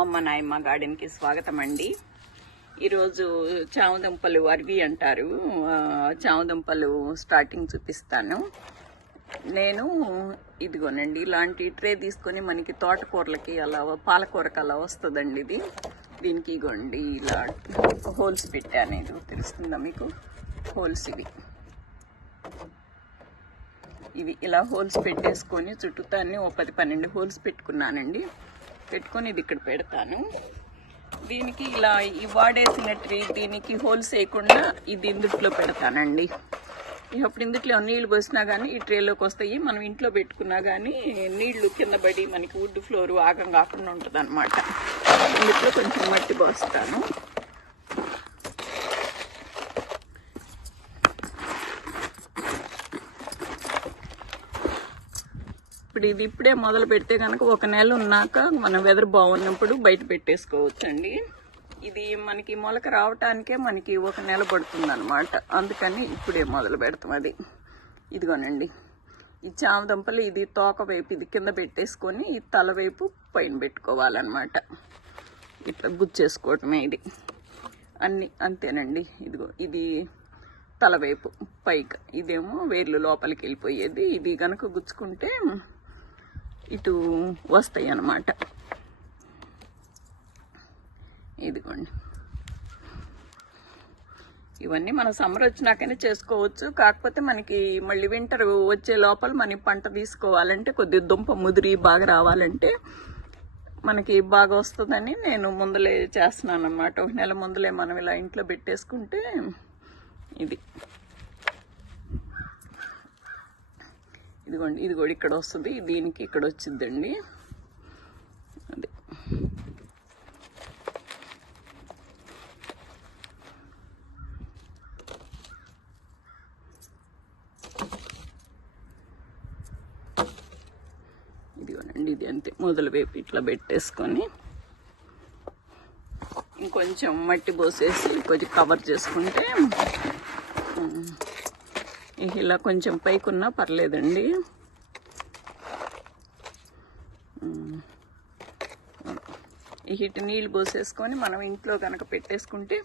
అమ్మమ్మ నాయమ్మ గార్డెన్కి స్వాగతం అండి. ఈరోజు చామదుంపలు అరవి అంటారు, చామదుంపలు స్టార్టింగ్ చూపిస్తాను. నేను ఇదిగోనండి ఇలాంటి ట్రే తీసుకొని మనకి తోటకూరలకి అలా పాలకూరకి అలా వస్తుందండి. దీనికి ఇగోండి ఇలా హోల్స్ పెట్టాను. ఇది తెలుస్తుందా మీకు? హోల్స్ ఇవి ఇలా హోల్స్ పెట్టేసుకొని చుట్టూతాన్ని 10-12 హోల్స్ పెట్టుకున్నానండి. పెట్టుకొని ఇది ఇక్కడ పెడతాను. దీనికి ఇలా ఈ వాడేసిన ట్రీ దీనికి హోల్స్ వేయకుండా ఇది ఇందుట్లో పెడతానండి. అప్పుడు ఇందుట్లో నీళ్లు పోసినా కానీ ఈ ట్రేలోకి వస్తాయి. మనం ఇంట్లో పెట్టుకున్నా కానీ నీళ్లు కింద పడి మనకి వుడ్ ఫ్లోర్ ఆగం కాకుండా ఉంటుంది అనమాట. ఇందుట్లో కొంచెం మట్టి పోస్తాను. ఇప్పుడు ఇది ఇప్పుడే మొదలు పెడితే కనుక 1 నెల ఉన్నాక మన వెదర్ బాగున్నప్పుడు బయట పెట్టేసుకోవచ్చు అండి. ఇది మనకి మొలక రావటానికే మనకి 1 నెల పడుతుంది అనమాట. అందుకని ఇప్పుడే మొదలు పెడతాం. అది ఇదిగోనండి ఈ చామదుంపలు ఇది తోక వైపు ఇది కింద పెట్టేసుకొని ఈ తల వైపు పైన పెట్టుకోవాలన్నమాట. ఇట్లా గుచ్చేసుకోవటమే ఇది అన్ని అంతేనండి. ఇదిగో ఇది తల వైపు పైకి, ఇదేమో వేర్లు లోపలికి వెళ్ళిపోయేది. ఇది కనుక గుచ్చుకుంటే ఇటు వస్తాయి అన్నమాట. ఇదిగోండి ఇవన్నీ మన సమ్మర్ వచ్చినాకనే చేసుకోవచ్చు. కాకపోతే మనకి మళ్ళీ వింటర్ వచ్చే లోపల మనకి పంట తీసుకోవాలంటే కొద్దిగా దుంప ముదిరి బాగా రావాలంటే మనకి బాగా వస్తుందని నేను ముందలే చేస్తున్నాను అన్నమాట. 1 నెల ముందలే మనం ఇలా ఇంట్లో పెట్టేసుకుంటే ఇదిగోండి ఇది కూడా ఇక్కడ వస్తుంది, దీనికి ఇక్కడ వచ్చిందండి. అది ఇదిగోనండి ఇది అంతే. మొదలు వైపు ఇట్లా పెట్టేసుకొని ఇంకొంచెం మట్టి పోసేసి కొంచెం కవర్ చేసుకుంటే ఇలా కొంచెం పైకున్నా పర్లేదండి. ఇటు నీళ్ళు పోసేసుకొని మనం ఇంట్లో కనుక పెట్టేసుకుంటే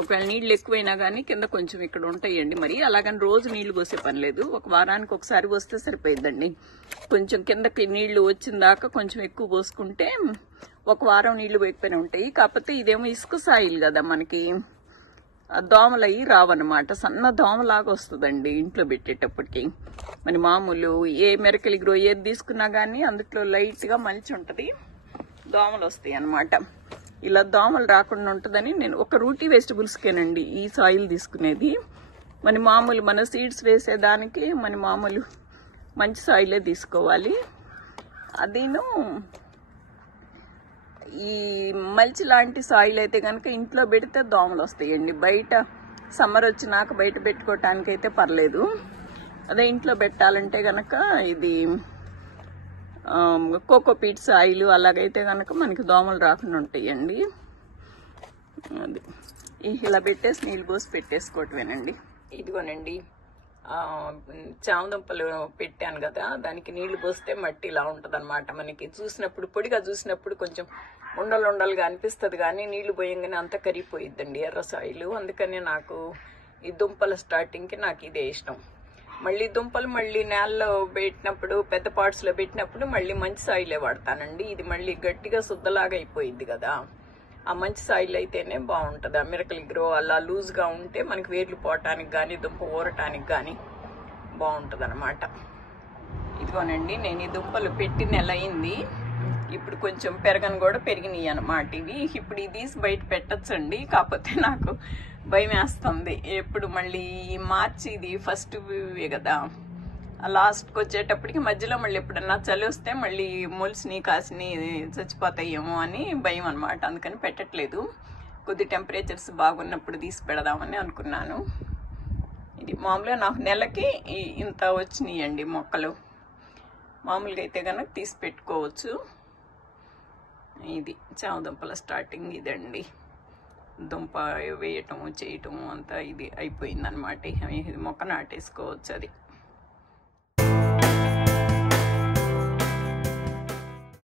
ఒకవేళ నీళ్ళు ఎక్కువైనా కానీ కింద కొంచెం ఇక్కడ ఉంటాయండి. మరి అలాగని రోజు నీళ్లు పోసే పని లేదు. 1 వారానికి ఒకసారి పోస్తే సరిపోయిద్దండి. కొంచెం కిందకి నీళ్లు వచ్చిన దాకా కొంచెం ఎక్కువ పోసుకుంటే 1 వారం నీళ్లు పోయిపోయినా ఉంటాయి. కాకపోతే ఇదేమో ఇసుక సాయిల్ కదా, మనకి దోమలు అయ్యి రావన్నమాట. సన్న దోమలాగా వస్తుందండి ఇంట్లో పెట్టేటప్పటికి. మన మామూలు ఏ మెరకలి గ్రో ఏది తీసుకున్నా కానీ అందులో లైట్గా మలిచి ఉంటుంది, దోమలు వస్తాయి అన్నమాట. ఇలా దోమలు రాకుండా ఉంటుందని నేను ఒక రూటీ వెజిటబుల్స్కేనండి ఈ సాయిల్ తీసుకునేది. మన సీడ్స్ వేసేదానికి మామూలు మంచి సాయిలే తీసుకోవాలి. అదిను ఈ మల్చి లాంటి సాయిల్ అయితే కనుక ఇంట్లో పెడితే దోమలు వస్తాయండి. బయట సమ్మర్ వచ్చినాక బయట పెట్టుకోవటానికి అయితే పర్లేదు. అదే ఇంట్లో పెట్టాలంటే కనుక ఇది కోకోపీట్ సాయిల్ అలాగైతే కనుక మనకి దోమలు రాకుండా ఉంటాయండి. అది ఇలా పెట్టేసి నీళ్ళు పోసి పెట్టేసుకోవటమేనండి. ఇదిగోనండి చామదుంపలు పెట్టాను కదా, దానికి నీళ్లు పోస్తే మట్టి ఇలా ఉంటుంది అనమాట. మనకి చూసినప్పుడు పొడిగా చూసినప్పుడు కొంచెం ఉండలుగా అనిపిస్తుంది కానీ నీళ్లు పోయంగానే అంతా కరిగిపోయిద్దండి ఎర్ర సాయిలు. అందుకని నాకు ఈ దుంపల స్టార్టింగ్కి నాకు ఇదే ఇష్టం. మళ్ళీ దుంపలు మళ్ళీ నేలలో పెట్టినప్పుడు పెద్ద పార్ట్స్లో పెట్టినప్పుడు మళ్ళీ మంచి సాయిలే వాడతానండి. ఇది మళ్ళీ గట్టిగా శుద్ధలాగా అయిపోయిద్ది కదా, ఆ మంచి సాయిల్ అయితేనే బాగుంటుంది. ఆ మిరకల్ గ్రో అలా లూజ్గా ఉంటే మనకి వేర్లు పోవటానికి కానీ దుంప ఊరటానికి కానీ బాగుంటుంది అనమాట. ఇదిగోనండి నేను ఈ దుంపలు పెట్టి నెల అయింది. ఇప్పుడు కొంచెం పెరగని కూడా పెరిగినాయి అనమాట. ఇప్పుడు ఇది తీసి బయట పెట్టచ్చండి. కాకపోతే నాకు భయం వేస్తుంది. ఎప్పుడు మళ్ళీ మార్చి ఇది ఫస్ట్ కదా, లాస్ట్కి వచ్చేటప్పటికి మధ్యలో మళ్ళీ ఎప్పుడన్నా చలి వస్తే మళ్ళీ మొలిసిని కాసిని చచ్చిపోతాయేమో అని భయం అనమాట. అందుకని పెట్టట్లేదు. కొద్ది టెంపరేచర్స్ బాగున్నప్పుడు తీసి పెడదామని అనుకున్నాను. ఇది మామూలుగా నాకు నెలకి ఇంత వచ్చినాయండి మొక్కలు. మామూలుగా అయితే కనుక తీసి పెట్టుకోవచ్చు. ఇది చామదుంపల స్టార్టింగ్ ఇదండి. దుంప వేయటము చేయటము అంతా ఇది అయిపోయిందనమాట. ఇది మొక్క నాటేసుకోవచ్చు. అది